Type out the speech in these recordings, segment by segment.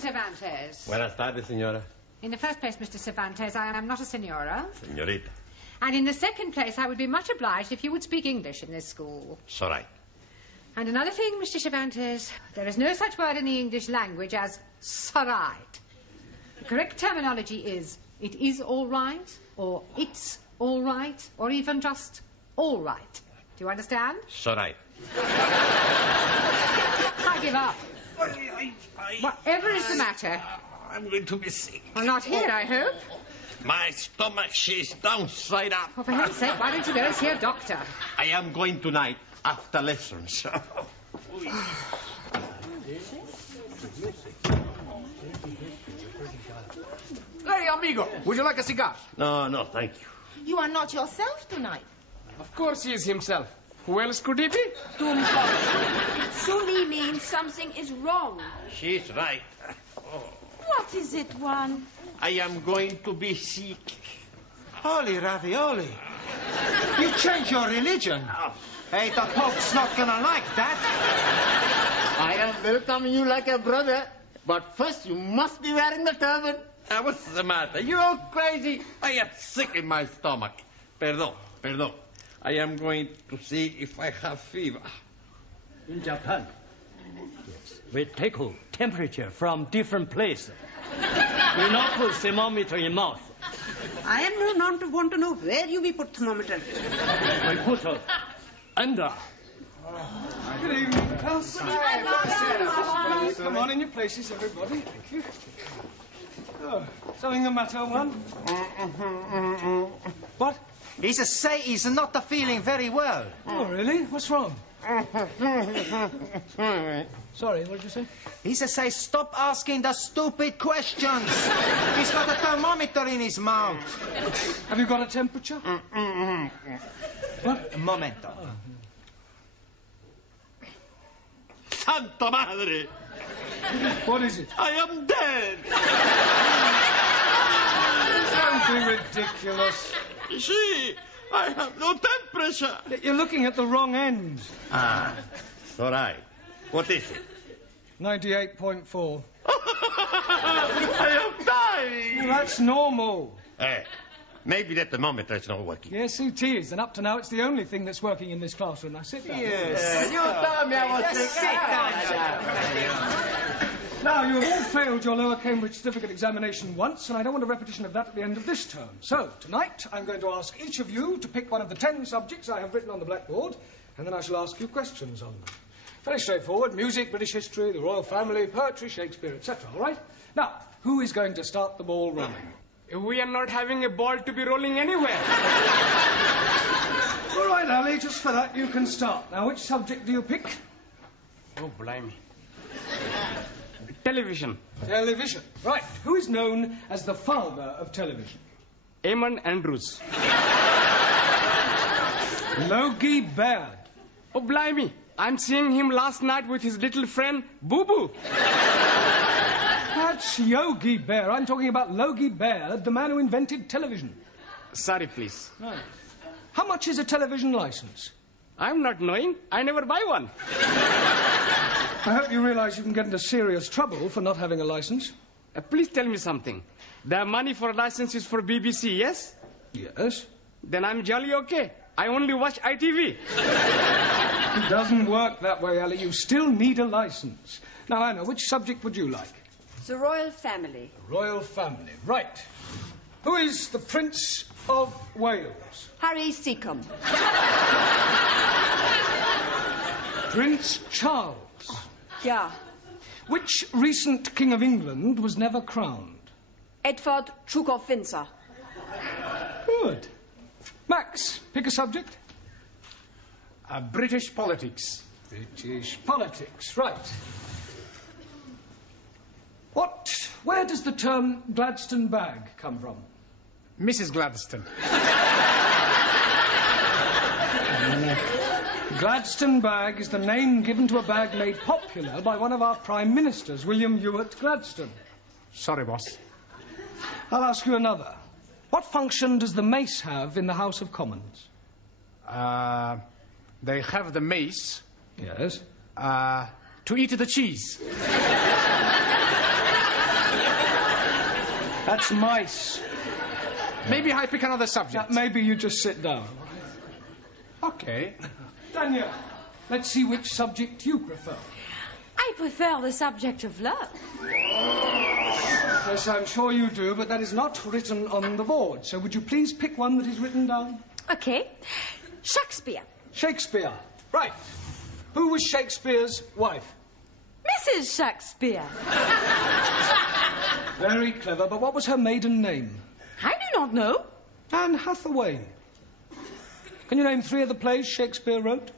Cervantes. Buenas tardes, señora. In the first place, Mr. Cervantes, I am not a senora. Señorita. And in the second place, I would be much obliged if you would speak English in this school. It's all right. And another thing, Mr. Cervantes, there is no such word in the English language as "sorright." The correct terminology is "it is all right," or "it's all right," or even just "all right." Do you understand? It's all right. I give up. Whatever is the matter? I'm going to be sick. Well, not here, I hope. My stomach, she's downside up. Well, for heaven's sake, why don't you go and see a doctor? I am going tonight after lessons. Hey, amigo, would you like a cigar? No, thank you. You are not yourself tonight. Of course he is himself. Who else could he be? Sully means something is wrong. She's right. What is it, Juan? I am going to be sick. Holy ravioli. You changed your religion. Hey, the Pope's not gonna like that. I am welcoming you like a brother, but first you must be wearing the turban. What's the matter? You're all crazy. I am sick in my stomach. Perdón. I am going to see if I have fever. In Japan, we take temperature from different places. We not put thermometer in mouth. I am not want to know where you will put thermometer. We put under. Good evening, class. Come on in your places, everybody. Thank you. Oh, something the matter, Juan? What? He say he's not feeling very well. Oh, really? What's wrong? Sorry, what did you say? He say stop asking the stupid questions. He's got a thermometer in his mouth. Have you got a temperature? What? Un momento. Santa Madre! What is it? I am dead! Don't be ridiculous. See, I have no temperature. You're looking at the wrong end. It's all right. What is it? 98.4. I am dying. Well, that's normal. Maybe that thermometer is not working. Yes, it is. And up to now, it's the only thing that's working in this classroom. Now, sit down. Yes. You told me I was sick. Now, you have all failed your lower Cambridge certificate examination once, and I don't want a repetition of that at the end of this term. So, tonight, I'm going to ask each of you to pick one of the 10 subjects I have written on the blackboard, and then I shall ask you questions on them. Very straightforward. Music, British history, the royal family, poetry, Shakespeare, etc. All right? Now, who is going to start the ball rolling? We are not having a ball to be rolling anywhere. All right, Ali, just for that, you can start. Now, which subject do you pick? Oh, blimey. Television. Television. Right. Who is known as the father of television? Eamon Andrews. Logie Baird. Oh, blimey. I'm seeing him last night with his little friend, Boo Boo. That's Yogi Bear. I'm talking about Logie Baird, the man who invented television. Sorry, please. Right. How much is a television license? I'm not knowing. I never buy one. I hope you realize you can get into serious trouble for not having a license. Please tell me something. The money for license is for BBC, yes? Yes. Then I'm jolly okay. I only watch ITV. It doesn't work that way, Ali. You still need a license. Now, Anna, which subject would you like? The royal family. The royal family. Right. Who is the Prince of Wales? Harry Seacombe. Prince Charles. Yeah. Which recent King of England was never crowned? Edward Duke of Windsor. Good. Max, pick a subject. British politics. British politics, right. Where does the term Gladstone bag come from? Mrs. Gladstone. Gladstone bag is the name given to a bag made popular by one of our prime ministers, William Ewart Gladstone. Sorry, boss. I'll ask you another. What function does the mace have in the House of Commons? They have the mace. Yes. To eat the cheese. That's mice. Maybe I pick another subject. Maybe you just sit down. Okay. Tanya, let's see which subject you prefer. I prefer the subject of love. Yes, I'm sure you do, but that is not written on the board. So would you please pick one that is written down? Okay. Shakespeare. Shakespeare. Right. Who was Shakespeare's wife? Mrs. Shakespeare. Very clever, but what was her maiden name? I do not know. Anne Hathaway. Can you name 3 of the plays Shakespeare wrote?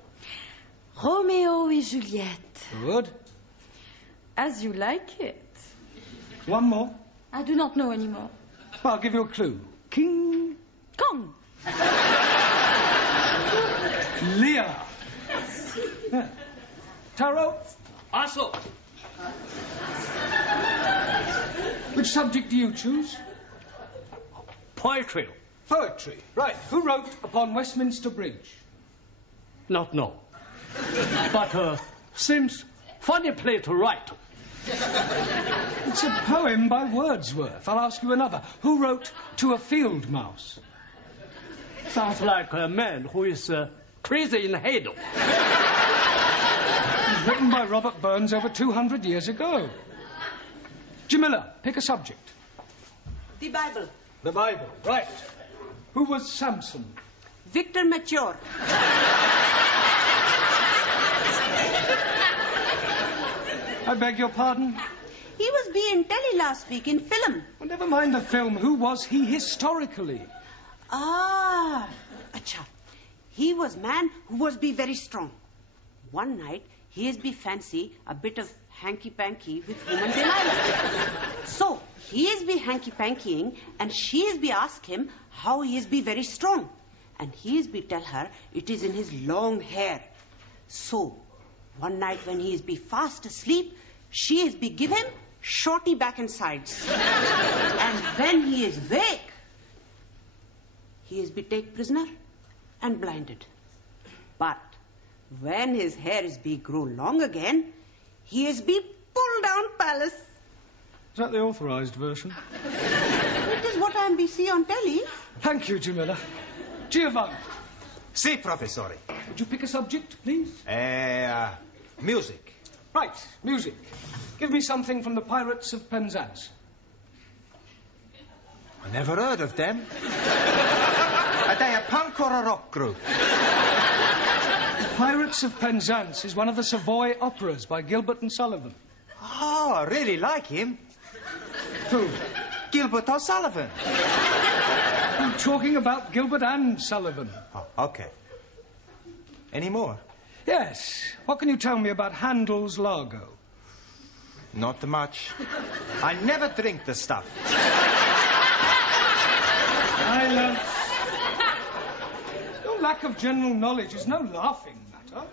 Romeo et Juliet. Good. As you like it. One more. I do not know anymore. Well, I'll give you a clue. King Kong. Lear. Yeah. Taro? Also, Which subject do you choose? poetry. Poetry. Right. Who wrote Upon Westminster Bridge? Not know. But seems funny play to write. It's a poem by Wordsworth. I'll ask you another. Who wrote To a Field Mouse? Sounds like a man who is crazy in the head. It was written by Robert Burns over 200 years ago. Jamila, pick a subject. The Bible. The Bible. Right. Who was Samson? Victor Mature. I beg your pardon? He was being telly last week in film. Well, never mind the film. Who was he historically? Ah, acha. He was man who was be very strong. One night, he is be fancy a bit of hanky-panky with woman Delilah. So, he is be hanky-pankying and she is be ask him how he is be very strong. And he is be tell her it is in his long hair. So, one night when he is be fast asleep, she is be give him shorty back and sides. And when he is wake, he is be take prisoner and blinded. But when his hair is be grow long again, he is be pulled down palace. Is that the authorised version? It is what I am be see on telly. Thank you, Jamila. Giovanni, Si, professore. would you pick a subject, please? Music. Right, music. Give me something from the Pirates of Penzance. I never heard of them. Are they a punk or a rock group? Pirates of Penzance is one of the Savoy operas by Gilbert and Sullivan. Oh, I really like him. Who? Gilbert O'Sullivan. I'm talking about Gilbert and Sullivan. Oh, okay. Any more? Yes. What can you tell me about Handel's Largo? Not much. I never drink the stuff. Silence. Your lack of general knowledge is no laughing matter.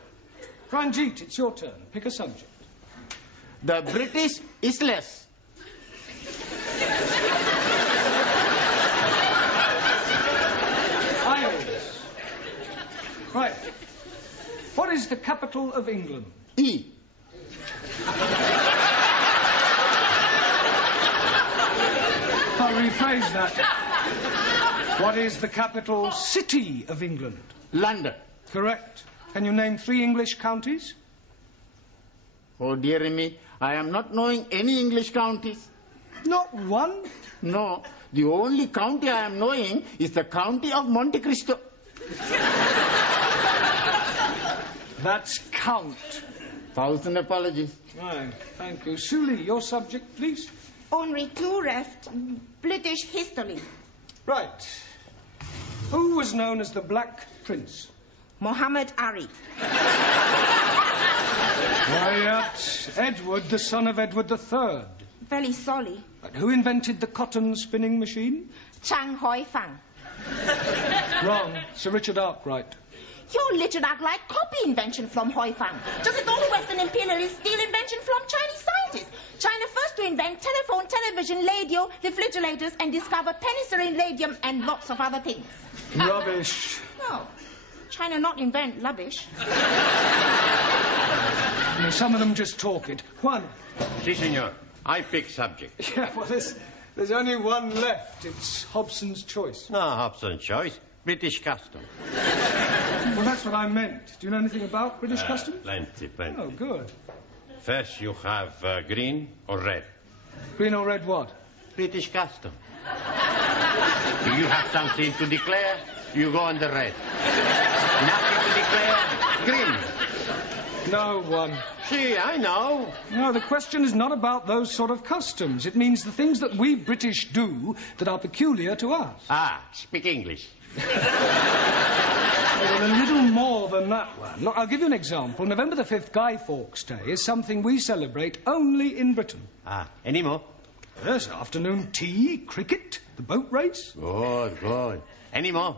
Ranjit, it's your turn. Pick a subject. The British Isles. Isles. Right. What is the capital of England? E. I'll rephrase that. What is the capital city of England? London. Correct. Can you name 3 English counties? Oh, dear me, I am not knowing any English counties. Not one? No, the only county I am knowing is the county of Monte Cristo. That's count. 1,000 apologies. Right, thank you. Suli, your subject, please. Only 2 left. British history. Right. Who was known as the Black Prince? Muhammad Ali. Quiet. Edward, the son of Edward III. Very sorry. But who invented the cotton spinning machine? Chang Hoi Fang. Wrong. Sir Richard Arkwright. Your Richard Arkwright copy invention from Hoi Fang. Just as all the Western imperialists steal invention from Chinese scientists. China first to invent telephone, television, radio, refrigerators, and discover penicillin, radium, and lots of other things. Rubbish. No. China not invent rubbish. Some of them just talk it. Juan. Si, senor. I pick subject. Yeah, well, There's only one left. It's Hobson's choice. No, Hobson's choice. British custom. Well, that's what I meant. Do you know anything about British custom? Plenty. Oh, good. First, you have green or red. Green or red what? British custom. Do you have something to declare? You go on the red. Nothing to declare? Green. No one. See, I know. No, the question is not about those sort of customs. It means the things that we British do that are peculiar to us. Ah, speak English. Well, a little more than that one. Look, I'll give you an example. November the 5th, Guy Fawkes Day, is something we celebrate only in Britain. Ah, any more? Yes, afternoon tea, cricket, the boat race. Good. Any more?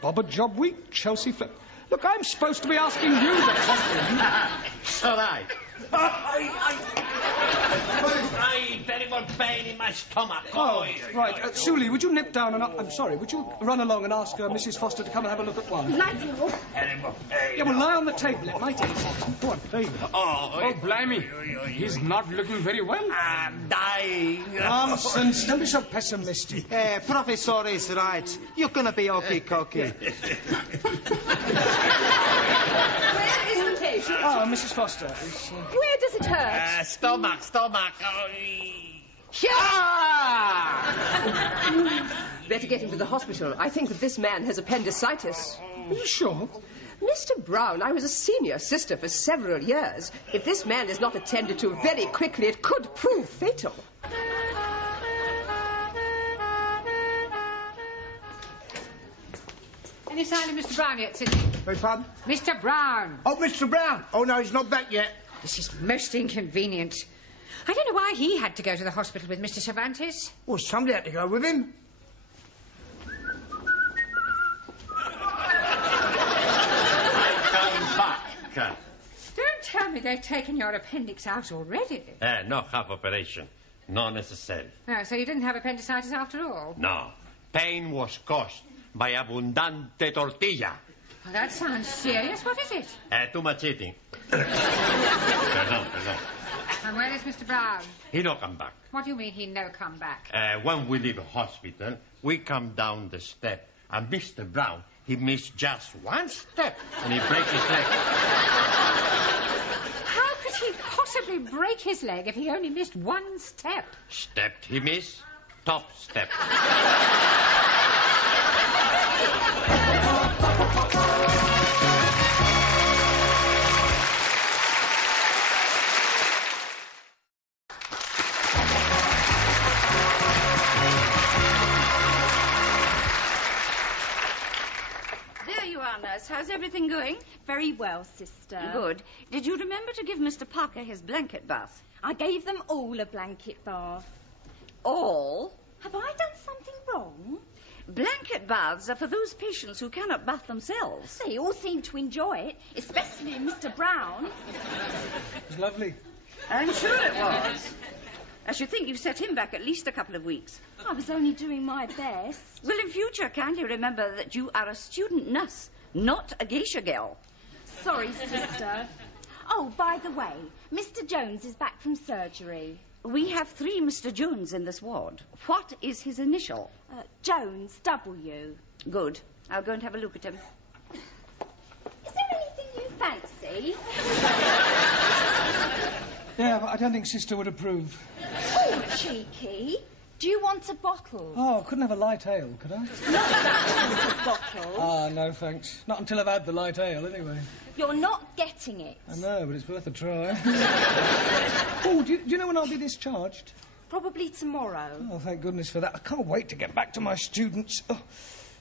Bobber Job Week, Chelsea Flip. Look, I'm supposed to be asking you the question. All right. Terrible pain in my stomach. Oh, right. Suli, would you nip down and... I'm sorry, would you run along and ask Mrs. Foster to come and have a look at one? Terrible pain. Yeah, well, lie on the table. It might ease it. Go on, please. Oh, blimey. He's not looking very well. I'm dying. Nonsense. Don't be so pessimistic. Professor is right. You're gonna be okay-cokey. Where is the patient? Ah, Mrs. Foster. Where does it hurt? Stomach. Better get him to the hospital. I think that this man has appendicitis. Are you sure? Mr. Brown, I was a senior sister for several years. If this man is not attended to very quickly, it could prove fatal. Any sign of Mr. Brown yet, Sidney? Beg pardon? Mr. Brown. Oh, Mr. Brown. Oh, no, he's not back yet. This is most inconvenient. I don't know why he had to go to the hospital with Mr. Cervantes. Well, somebody had to go with him. Come back. Don't tell me they've taken your appendix out already. No half operation. No necessary. Oh, so you didn't have appendicitis after all? No. Pain was caused by abundante tortilla. Well, that sounds serious. What is it? Too much eating. Perdón. And where is Mr. Brown? He no come back. What do you mean he no come back? When we leave the hospital, we come down the step, and Mr. Brown, he missed just one step, and he break his leg. How could he possibly break his leg if he only missed one step? Stepped he missed, top step. How's everything going? Very well, sister. Good. Did you remember to give Mr. Parker his blanket bath? I gave them all a blanket bath. All? Have I done something wrong? Blanket baths are for those patients who cannot bath themselves. They all seem to enjoy it, especially Mr. Brown. It was lovely. I'm sure it was. I should think you've set him back at least a couple of weeks. I was only doing my best. Well, in future, kindly remember that you are a student nurse, not a geisha girl. Sorry, sister. Oh, by the way, Mr. Jones is back from surgery. We have 3 Mr. Jones in this ward. What is his initial? Jones, W. Good. I'll go and have a look at him. Is there anything you fancy? Yeah, but I don't think Sister would approve. Oh, cheeky. Do you want a bottle? Oh, I couldn't have a light ale, could I? Not that sort of bottle. Ah, no, thanks. Not until I've had the light ale, anyway. You're not getting it. I know, but it's worth a try. Oh, do you know when I'll be discharged? Probably tomorrow. Oh, thank goodness for that. I can't wait to get back to my students. Oh,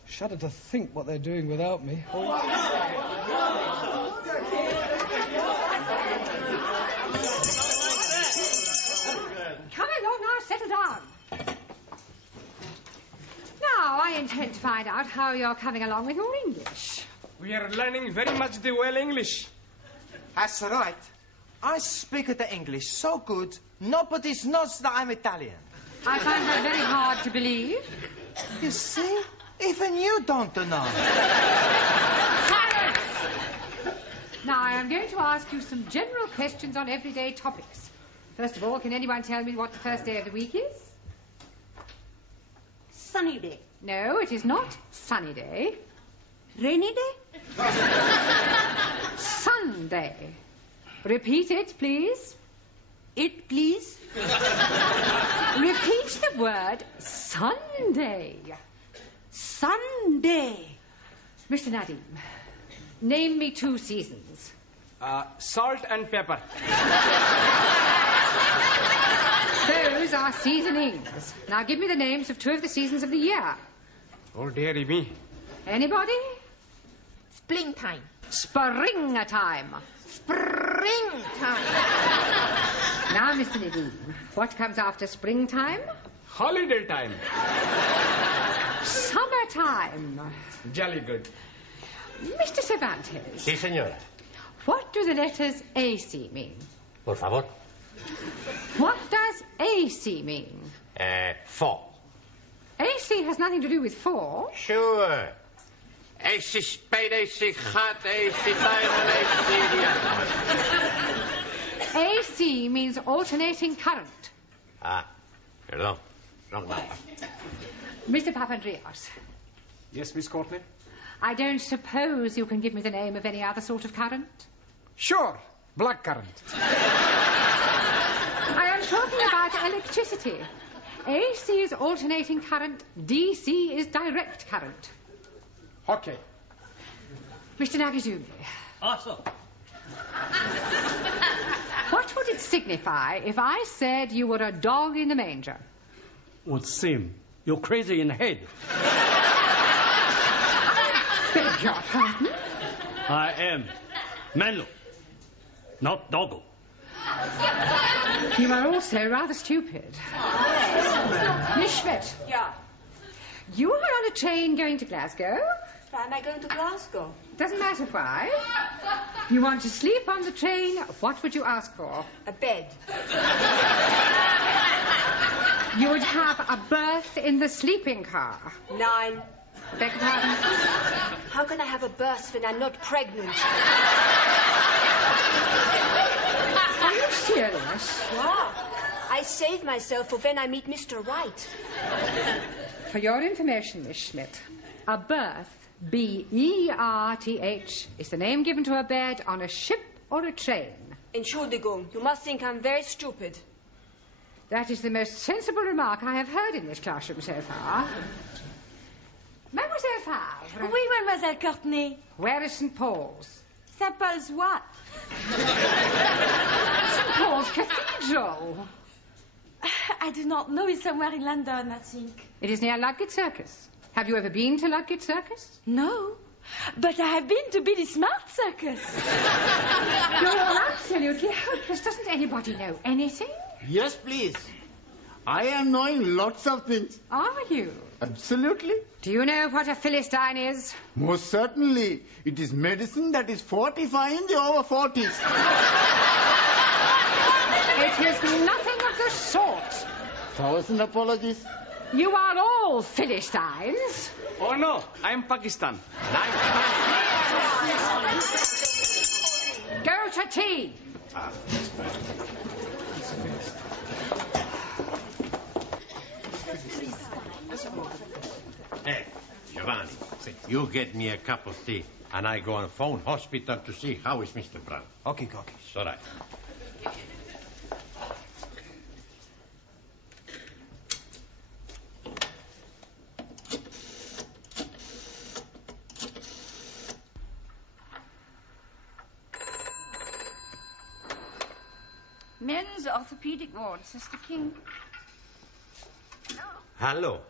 shudder to think what they're doing without me. Come along now, settle down. Now, I intend to find out how you're coming along with your English. We are learning very much the well English. That's right. I speak the English so good, nobody knows that I'm Italian. I find that very hard to believe. You see? Even you don't know. Silence! Now, I am going to ask you some general questions on everyday topics. First of all, can anyone tell me what the first day of the week is? sunny day. No, it is not sunny day. Rainy day? Sunday. Repeat it, please. It, please. Repeat the word Sunday. Sunday. Mr. Nadim, name me 2 seasons. Salt and pepper. Those are seasonings. Now give me the names of 2 of the seasons of the year. Oh, dearie me. Anybody? Springtime. Springtime. Springtime. Now, Mr. Nadim, what comes after springtime? Holiday time. Summertime. Jolly good. Mr. Cervantes. Sí, señora. What do the letters AC mean? Por favor. What does AC mean? 4. AC has nothing to do with 4. Sure. AC spade, AC hot, AC diamond, AC... AC means alternating current. Ah, perdón. Wrong number. Mr. Papandreou. Yes, Miss Courtney? I don't suppose you can give me the name of any other sort of current? Sure. Black current. I am talking about electricity. AC is alternating current. DC is direct current. Okay. Mr. Nagazumi. Also. What would it signify if I said you were a dog in the manger? Would seem you're crazy in the head. Beg your pardon? I am Menlo, not Doggo. You are also rather stupid. Miss Schmidt. Yeah. You are on a train going to Glasgow. Why am I going to Glasgow? Doesn't matter why. You want to sleep on the train. What would you ask for? A bed. You would have a berth in the sleeping car. 9. Beg your pardon? How can I have a berth when I'm not pregnant? Are you serious? Yeah. I save myself for when I meet Mr. Wright. For your information, Miss Schmidt, a berth, B-E-R-T-H, is the name given to a bed on a ship or a train. Entschuldigung, you must think I'm very stupid. That is the most sensible remark I have heard in this classroom so far. Mademoiselle Favre. Oui, Mademoiselle Courtney. Where is St. Paul's? St. Paul's what? St. Paul's Cathedral. I do not know. It's somewhere in London, I think. It is near Ludgate Circus. Have you ever been to Ludgate Circus? No. But I have been to Billy Smart Circus. You're all absolutely hopeless. Doesn't anybody know anything? Yes, please. I am knowing lots of things. Are you? Absolutely. Do you know what a Philistine is? Most certainly. It is medicine that is fortifying the over 40s. It is nothing of the sort. 1,000 apologies. You are all Philistines. Oh, no. I'm Pakistan. Go to tea. Hey, Giovanni, you get me a cup of tea, and I go on phone hospital to see how is Mr. Brown. Okay, okay. It's all right. Men's orthopedic ward, Sister King. Hello.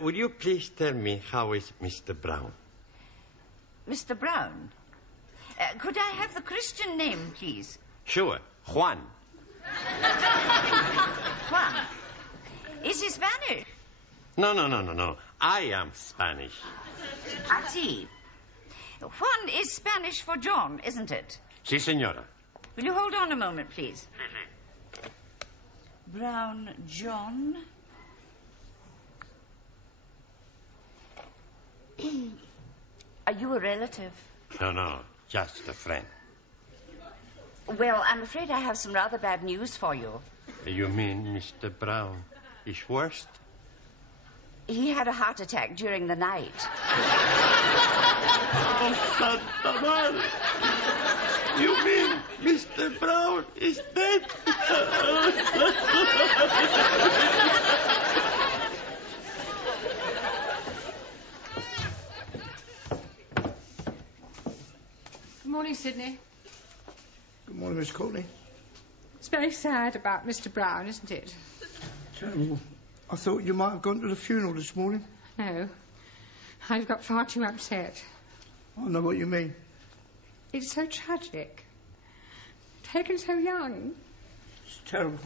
Would you please tell me how is Mr. Brown? Mr. Brown? Could I have the Christian name, please? Sure. Juan. Juan. Is he Spanish? No. I am Spanish. I see. Juan is Spanish for John, isn't it? Si, senora. Will you hold on a moment, please? Brown John. Are you a relative? No, just a friend. Well, I'm afraid I have some rather bad news for you. You mean Mr. Brown is worst? He had a heart attack during the night. Oh, Santa Madre. You mean Mr. Brown is dead? Good morning, Sidney. Good morning, Miss Courtney. It's very sad about Mr. Brown, isn't it? Terrible. I thought you might have gone to the funeral this morning. No. I've got far too upset. I know what you mean. It's so tragic. Taken so young. It's terrible.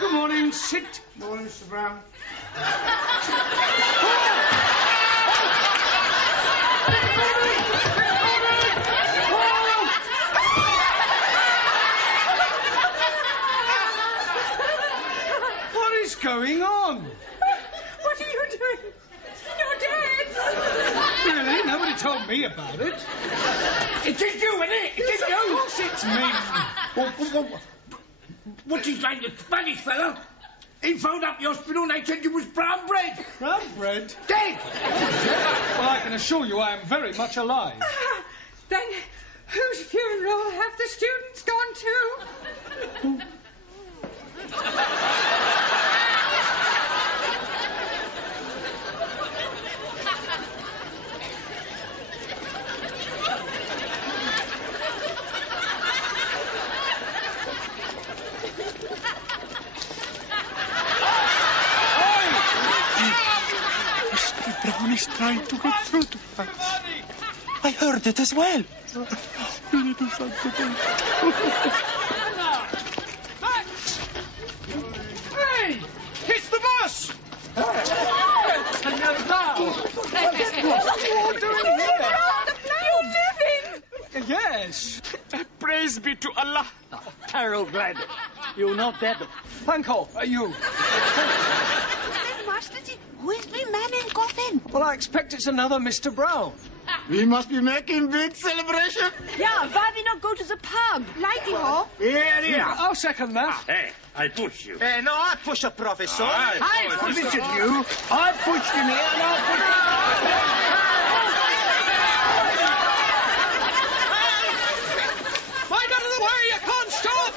Good morning, Sid. Morning, Mr. Brown. What is going on? What are you doing? You're dead. Really? Nobody told me about it. It is you, isn't it? It is you. Of course it's me. What's his name, the Spanish fella? He phoned up the hospital and they said you was brown bread. Brown bread? Dead! Well, I can assure you I am very much alive. Then whose funeral have the students gone to? Mr. Brown is trying to get through to us. I heard it as well. Spiritu Santo. Hey! It's the bus! What are you all doing here? You're living! Yes. Praise be to Allah. Terrible glad. You're not dead. Panko, are you? Who is the man in coffin? Well, I expect it's another Mr. Brown. We must be making big celebration. Yeah, why we not go to the pub? Lighty ho. Here. I'll second that. Hey, I push you. Hey, no, I push a professor. I push you. I pushed him here and Mind out of the way, you can't stop!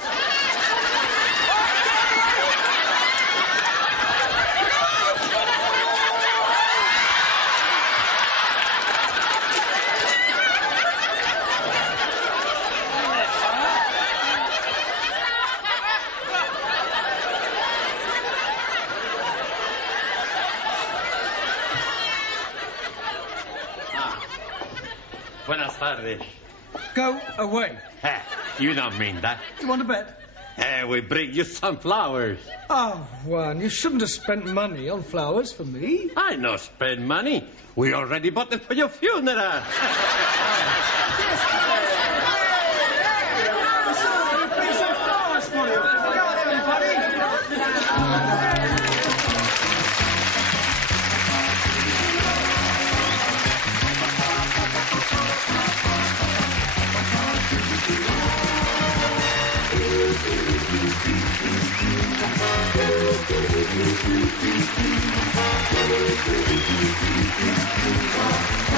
Buenas tardes. Go away. You don't mean that. You want to bet? We bring you some flowers. Oh, Juan, you shouldn't have spent money on flowers for me. I no spend money. We already bought them for your funeral. Thank you.